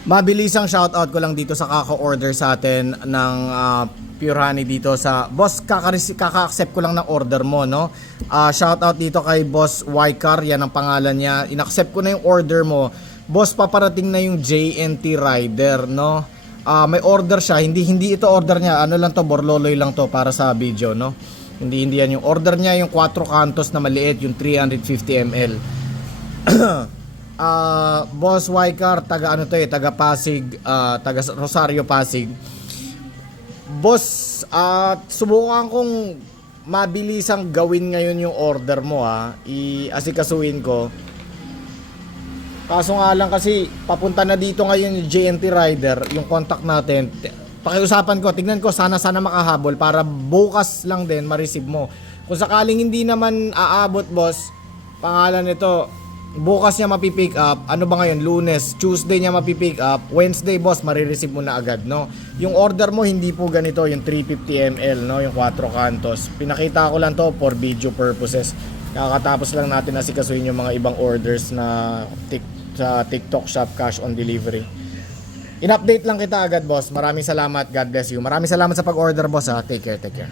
Mabilisang shoutout ko lang dito sa kaka-order sa atin ng Pure Honey dito sa boss. Kaka-accept ko lang ng order mo, no? Shoutout dito kay Boss Wycar, yan ang pangalan niya. In-accept ko na yung order mo. Boss, paparating na yung JNT Rider, no? May order siya, hindi ito order niya. Ano lang to, borloloy lang to para sa video, no? Hindi yan yung order niya, yung 4 cantos na maliit, yung 350 ml. Boss Wycar, taga ano to taga Pasig, taga Rosario, Pasig. Boss, subukan kong mabilisang gawin ngayon yung order mo, i-asikasuin ko. Kaso nga lang kasi papunta na dito ngayon yung JNT Rider, yung contact natin. Pakiusapan ko, tignan ko, sana makahabol para bukas lang din ma-receive mo. Kung sakaling hindi naman aabot, boss, pangalan nito, bukas niya mapipick up. Ano ba ngayon? Lunes, Tuesday niya mapipick up. Wednesday, boss, marireceive mo na agad, no? Yung order mo hindi po ganito, yung 350 ml, no? Yung 4 cantos. Pinakita ko lang to for video purposes. Kakatapos lang natin asikasuhin yung mga ibang orders na sa TikTok Shop Cash on Delivery. In-update lang kita agad, boss. Maraming salamat. God bless you. Maraming salamat sa pag-order, boss, ha. Take care.